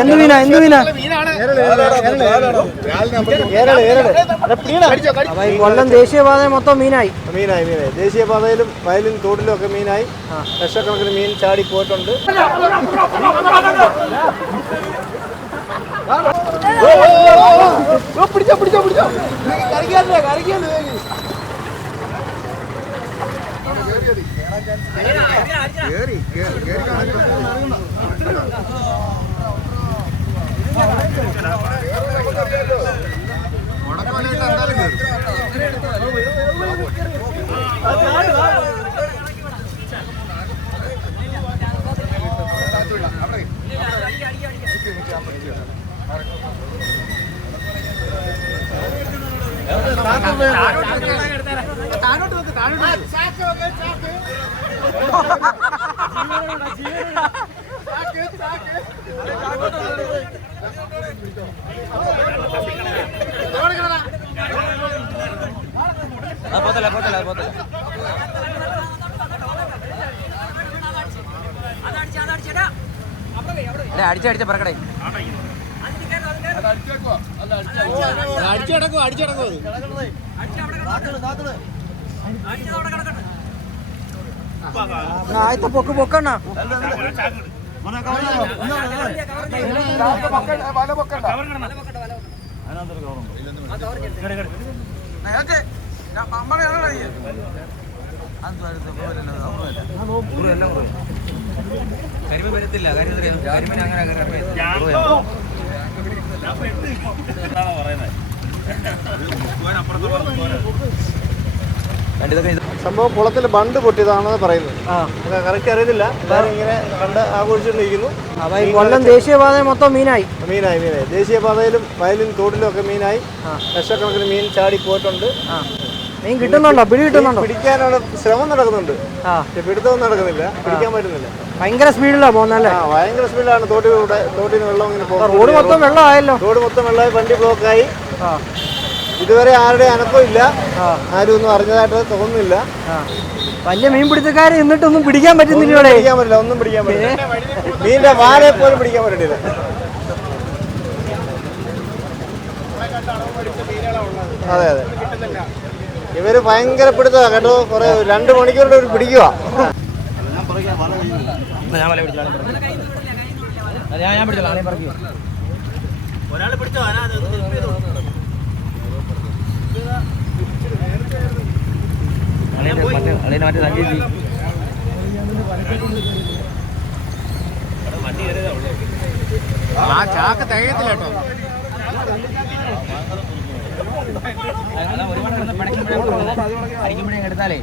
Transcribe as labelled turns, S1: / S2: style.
S1: എന്ത് മീനാ എന്ത് മീനാ? കൊല്ലം ദേശീയപാത മൊത്തം മീനായി.
S2: മീനായി മീനായി. ദേശീയപാതയിലും വയലിലും തോട്ടിലും ഒക്കെ മീനായി. ലക്ഷക്കണക്കിന് മീൻ ചാടി പോയിട്ടുണ്ട്. പിടിച്ചോ പിടിച്ചോ പിടിച്ചോ. കറിക്കാറില്ല കേറി കേറി കേറി മുടക്കോലിട്ട് എന്തായാലും കേറി. താഴോട്ട് താഴോട്ട് താഴോട്ട് കറിക്കാണ്
S1: അടിച്ചടിച്ച പറക്കടേ.
S2: അടിച്ചടക്കോ അടിച്ചടക്കും
S1: ആദ്യത്തെ പൊക്ക് പൊക്കണ്ണ.
S3: കരിമീൻ വരത്തില്ല കാര്യം കരിമീൻ അങ്ങനെ
S2: സംഭവം കുളത്തിൽ ബണ്ട് പൊട്ടിയതാണെന്ന് പറയുന്നത്. കറക്റ്റ് അറിയത്തില്ല. ഇങ്ങനെ കണ്ട് ആഘോഷിച്ചുകൊണ്ടിരിക്കുന്നു.
S1: കൊല്ലം ദേശീയപാത മൊത്തം മീനായി.
S2: മീനായി മീനായി. ദേശീയപാതയിലും വയലിൻ തോട്ടിലും ഒക്കെ മീനായി. ലക്ഷക്കണക്കിന് മീൻ ചാടി പോയിട്ടുണ്ട്.
S1: മീൻ കിട്ടുന്നുണ്ടോ? പിടി കിട്ടുന്നുണ്ടോ?
S2: പിടിക്കാനുള്ള ശ്രമം നടക്കുന്നുണ്ട്.
S1: ആ.
S2: നടക്കുന്നില്ല. പിടിക്കാൻ പറ്റുന്നില്ല.
S1: ഭയങ്കര സ്പീഡിലാണ് പോകുന്നല്ലേ
S2: ഭയങ്കര സ്പീഡിലാണ് തോട്ടിലൂടെ തോട്ടിന് വെള്ളം ഇങ്ങനെ പോകുന്നത്.
S1: റോഡ് മൊത്തം വെള്ളമായല്ലോ.
S2: റോഡ് മൊത്തം വെള്ളമായി വണ്ടി ബ്ലോക്കായി ഇതുവരെ ആരുടെ അനക്കം ഇല്ല. ആരും ഒന്നും അറിഞ്ഞതായിട്ട് തോന്നുന്നില്ല.
S1: വലിയ മീൻ പിടുത്തക്കാരെ എന്നിട്ടൊന്നും പിടിക്കാൻ പറ്റുന്നില്ല ഇവിടെ.
S2: പിടിക്കാൻ പറ്റില്ല ഒന്നും പിടിക്കാൻ പറ്റില്ല. മീനിന്റെ വാലെ പോലും പിടിക്കാൻ പറ്റില്ല അതെ അതെ. ഇവർ ഭയങ്കര പിടുത്തമാ കേട്ടോ. കുറെ രണ്ട് മണിക്കൂറിന്റെ ഒരു പിടിക്കുക
S3: ഞാൻ പിടിച്ചോളാം ഒരാൾ പിടിച്ചോ അളിയനെ മറ്റേ സഞ്ചേരി
S2: ആ ചാക്ക് തികയത്തില്ല കേട്ടോ.
S3: ഒരുപാട് പടക്കുമ്പോഴേ അടിക്കുമ്പോഴേ എടുത്താലേ.